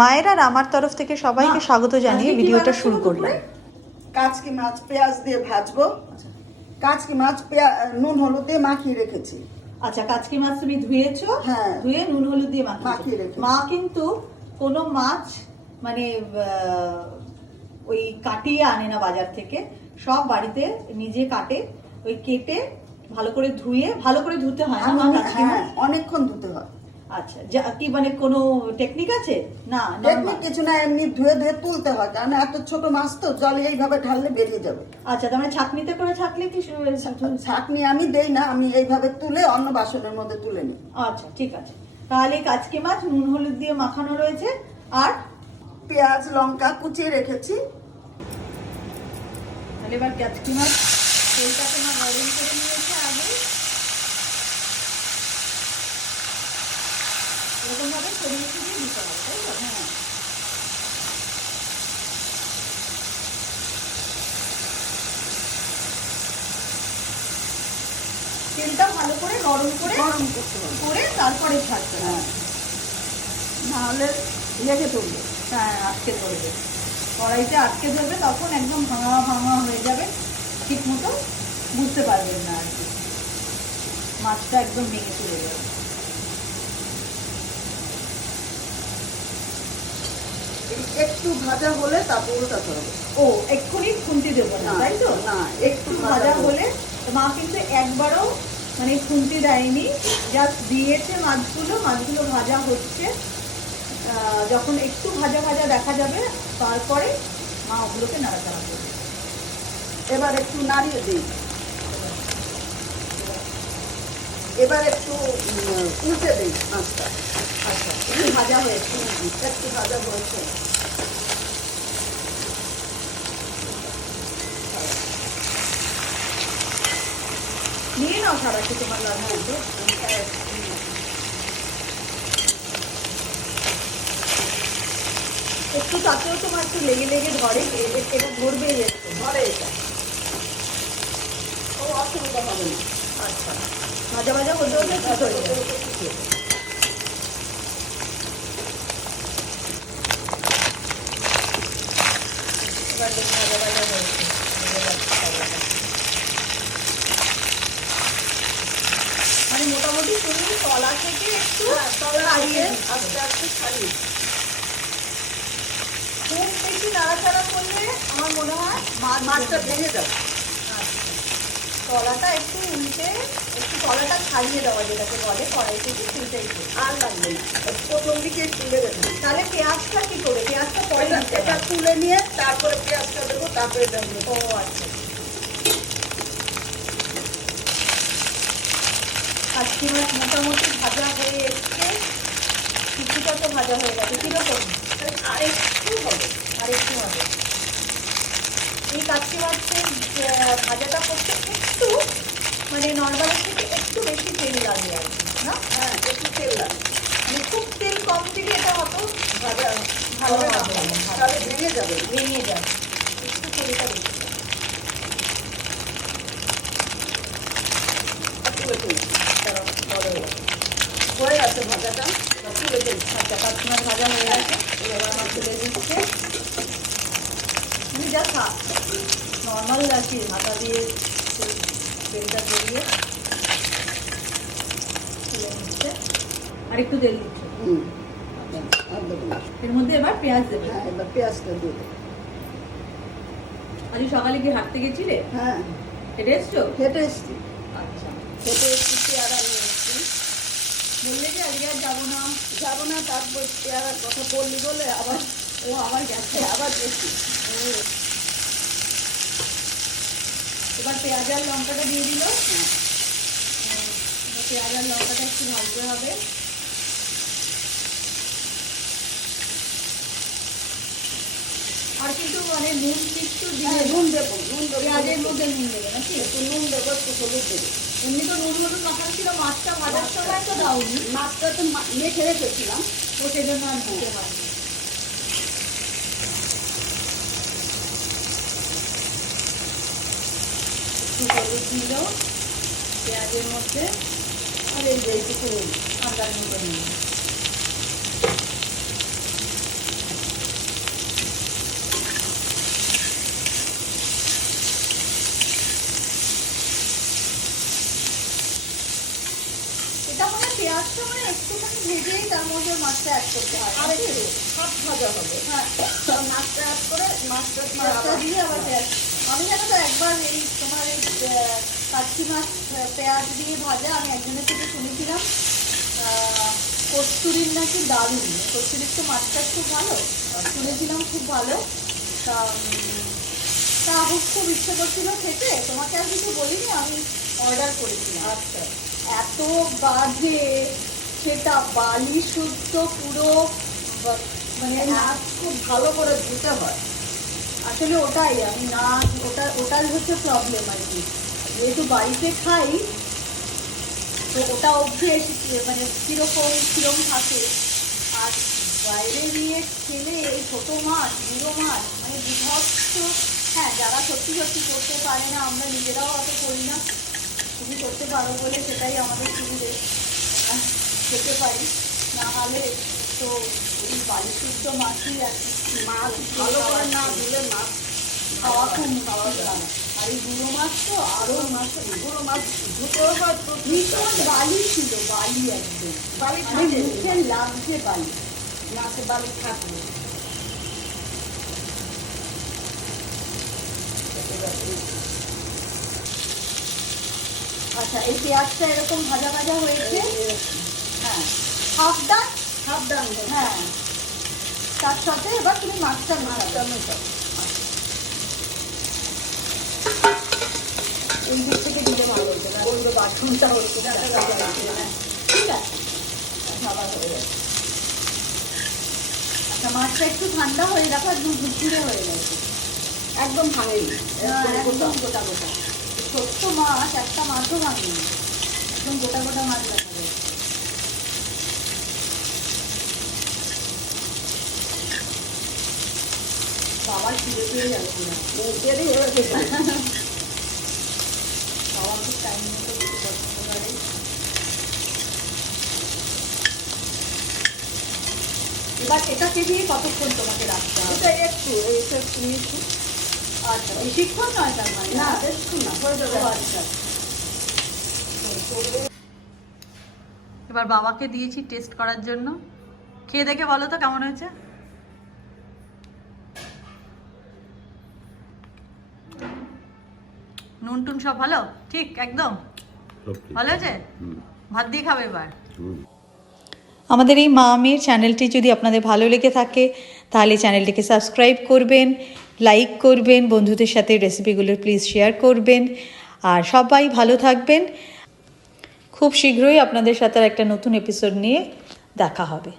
মায়ের আর আমার তরফ থেকে সবাইকে স্বাগত জানিয়ে ভিডিওটা শুরু করলাম। কাচকি মাছ পেঁয়াজ দিয়ে ভাজবো। কাচকি মাছ নুন হলুদ দিয়ে মাখিয়ে রেখেছি। আচ্ছা, কাচকি মাছ তুমি ধুয়েছো? হ্যাঁ, ধুয়ে নুন হলুদ দিয়ে মাখিয়ে রেখেছি। মা কিন্তু কোনো মাছ মানে ওই কাটিয়ে আনে না বাজার থেকে, সব বাড়িতে নিজে কাটে। ওই কেটে ভালো করে ধুয়ে, ভালো করে ধুতে হয় না মা কাচকি মাছ? অনেকক্ষণ ধুতে হয়। আচ্ছা, কি মানে কোনো টেকনিক আছে? না, টেকনিক কিছু না, এমনি ধুয়ে ধুয়ে তুলতে হয়, কারণ এত ছোট মাছ তো জলে এইভাবে ঢাললে বেরিয়ে যাবে। আচ্ছা, তার মানে ছাঁকনিতে করে ছাঁকলে কি? ছাঁকনি আমি দেই না, আমি এইভাবে তুলে অন্য বাসনের মধ্যে তুলে নিই। আচ্ছা, ঠিক আছে। তাহলে কাচকি মাছ নুন হলুদ দিয়ে মাখানো রয়েছে, আর পেঁয়াজ লঙ্কা কুচিয়ে রেখেছি। তাহলে এবার কাচকি মাছ তেলটা তোমার গরম করে নিয়েছে আগে, এরকম ভাবে ছড়িয়ে ছড়িয়ে দিতে হবে, তাই তো? হ্যাঁ, তেলটা ভালো করে গরম করে করতে হবে, তারপরে ছাড়তে হবে। হ্যাঁ, নাহলে লেগে তুলবে। হ্যাঁ, আটকে ধরবে, কড়াইতে আটকে ধরবে, তখন একদম ভাঙা ভাঙা হয়ে যাবে, ঠিক মতো বুঝতে পারবেন না আর কি, মাছটা একদম ভেঙে চলে যাবে। একটু ভাজা হলে তারপর উল্টাতে হবে। ও, এক্ষুনি খুন্তি দেবো না, তাই তো? না, একটু ভাজা হলে। মা কিন্তু একবারও মানে খুন্তি দেয়নি, জাস্ট দিয়েছে মাছগুলো ভাজা হচ্ছে। যখন একটু ভাজা ভাজা দেখা যাবে, তারপরে মা ওগুলোকে নাড়াচাড়া করবে। এবার একটু নাড়িয়ে দিই, এবার একটু উল্টে দিই মাছটা। আচ্ছা, একটু ভাজা হয়েছে, একটু ভাজা হয়েছে। নিয়ে নাও সারাটি তোমার রান্না তো। একটু তাতেও তোমার একটু লেগে লেগে ধরে, এটা ধরবে, ধরে এটা, ও অসুবিধা হবে না। আচ্ছা, ভাজা ভাজা হতে হতে ঠিক হয়ে যাবে। এবার বেশ ভাজা ভাজা হয়েছে, মানে মোটামুটি তুমি তলা থেকে একটু ছাড়িয়ে আস্তে আস্তে ছাড়িয়ে, খুব বেশি নাড়াচাড়া করলে আমার মনে হয় মাছটা ভেঙে যাবে। আচ্ছা, তলাটা একটু উল্টে, একটু তলাটা ছাড়িয়ে দেওয়া, যেটাকে বলে কড়াই থেকে সেটাই করো। আর লাগবে না, প্রথম দিকে তুলে দেবো। তাহলে পেঁয়াজটা কি করে? পেঁয়াজটা পরে দিতে এটা হবে। তুলে নিয়ে তারপরে পেঁয়াজটা দেবো, তারপরে দেবো। ও আচ্ছা, কাচকি মাছ মোটামুটি ভাজা হয়ে এসছে, কিছুটা তো ভাজা হয়ে গেছে, কিরকম? আর একটু হবে, আর একটু হবে। এই কাচকি মাছের ভাজাটা করতে একটু মানে নর্মালের থেকে একটু বেশি তেল লাগে আর কি, না? হ্যাঁ, একটু তেল লাগে, মানে খুব তেল কম দিলে এটা হয়তো ভাজা ভালো হবে না, হবে না, তাহলে ভেঙে যাবে। ভেঙে যাবে। একটু তেলটা বেশি লাগে। তুলে তুলে হয়ে গেছে ভাজাটা, তুলে তুলে। আচ্ছা, কাচকি মাছ ভাজা হয়ে গেছে, এবার আমার তুলে দিচ্ছে। তুমি যা খা নর্মাল আর কি, হাতা দিয়ে তেলটা জড়িয়ে তুলে নিচ্ছে, আর একটু তেল দিচ্ছে। আর দেবো না। এর মধ্যে এবার পেঁয়াজ দেবে। হ্যাঁ, এবার পেঁয়াজটা দিয়ে দেবো। আজ সকালে কি হাঁটতে গেছিলে? হ্যাঁ, হেঁটে এসছো? হেঁটে এসছি, আচ্ছা, হেঁটে এসছি, পেয়ারা নিয়ে এসছি। বললে যে আজকে আর যাবো না? যাবো না, তারপর পেয়ারার কথা বললি বলে আবার ও আবার গেছে। আবার গেছি। এবার পেঁয়াজ আর লঙ্কাটা দিয়ে দিল। পেঁয়াজ আর লঙ্কাটা একটু ভাজতে হবে। আর কিন্তু মানে নুন একটু হ্যাঁ, দিয়ে নুন দেবো, নুন দেবো, পেঁয়াজের মধ্যে নুন দেবে নাকি? একটু নুন দেবো, একটু হলুদ দেবো। এমনি তো নুন হলুদ মাখানো ছিল, মাছটা ভাজার সময় তো দাওনি, মাছটা তো মেখে রেখেছিলাম। তো সেই জন্য আর দিতে হয়নি। একটু হলুদ দিল পেঁয়াজের মধ্যে, আর এই যে এইটুকু আন্দাজ মতো নিয়ে মাছটা মানে একটুখানি ভেজেই তার মধ্যে মাছটা অ্যাড করতে হয়। আর একটু হাফ ভাজা হবে। হ্যাঁ, মাছটা অ্যাড করে মাছটা দিয়ে মাছটা আবার দিয়ে আবার পেঁয়াজ। আমি জানো তো একবার এই তোমার এই কাচ্চি মাছ পেঁয়াজ দিয়ে ভাজা আমি একজনের থেকে শুনেছিলাম, কস্তুরির নাকি দারুণ, কস্তুরির তো মাছটা খুব ভালো, শুনেছিলাম খুব ভালো। তা আমার খুব ইচ্ছে করছিল খেতে, তোমাকে আর কিছু বলিনি, আমি অর্ডার করেছিলাম। আচ্ছা এত বাজে, সেটা বালি শুদ্ধ পুরো, মানে মাছ খুব ভালো করে ধুতে হয়। আসলে ওটাই আমি না, ওটাই হচ্ছে প্রবলেম আর কি। যেহেতু বাড়িতে খাই তো ওটা অভ্যেস, মানে কিরকম থাকে। আর বাইরে গিয়ে খেলে এই ছোটো মাছ, বুড়ো মাছ, মানে বিভৎস। হ্যাঁ, যারা সত্যি সত্যি করতে পারে না, আমরা নিজেরাও অত করি না, তুমি করতে পারো বলে সেটাই আমাদের সুবিধে, খেতে পারি। না হলে তো ওই বালিশুদ্ধ মাছই আর কি। মাছ ভালো করে না ধুলে মাছ খাওয়া খুব খাওয়া যায়। আর এই গুঁড়ো মাছ তো আরো মাছ পুরো মাছ ধুতেও হয় তো ভীষণ বালি ছিল, বালি একদম, বালি মানে থাকে মুখে লাগছে বালি। মাছে বালি থাকবে। আচ্ছা, এই পেঁয়াজটা এরকম ভাজা ভাজা হয়েছে, হ্যাঁ হাফ ডান, হাফ ডান হ্যাঁ। তার সাথে এবার তুমি মাছটা মাছটা মেশাবে। মেশাবো। এই দিক থেকে দিলে ভালো হতো না, বলবো বাথরুমটা হচ্ছে না, ঠিক আছে, খাবার হয়ে যাচ্ছে। আচ্ছা, মাছটা একটু ঠান্ডা হয়ে রাখা, ঝুরঝুরে হয়ে গেছে, একদম ভাঙেনি একদম গোটা গোটা। ছোট্ট মাছ, একটা মাছও ভাঙেনি, একদম গোটা গোটা মাছ দেখা যায়। বাবার খিদে পেয়ে যাচ্ছে না, দেরি হয়ে গেছে। বাবা খুব টাইম মতো খেতে পছন্দ করে। এবার এটাকে দিয়ে কতক্ষণ তোমাকে রাখতে হবে? এটা একটু মিষ্টি। আচ্ছা, বেশিক্ষণ নয় তার মানে? না একটু না হয়ে যাবে। ও আচ্ছা। এবার বাবাকে দিয়েছি টেস্ট করার জন্য, খেয়ে দেখে বলো তো কেমন হয়েছে। নুন টুন সব ভালো, ঠিক একদম ভালো হয়েছে? ভাত দিয়ে খাবে এবার। আমাদের এই মা মেয়ের চ্যানেলটি যদি আপনাদের ভালো লেগে থাকে তাহলে চ্যানেলটিকে সাবস্ক্রাইব করবেন, লাইক করবেন, বন্ধুদের সাথে রেসিপিগুলো প্লিজ শেয়ার করবেন। আর সবাই ভালো থাকবেন। খুব শীঘ্রই আপনাদের সাথে একটা নতুন এপিসোড নিয়ে দেখা হবে।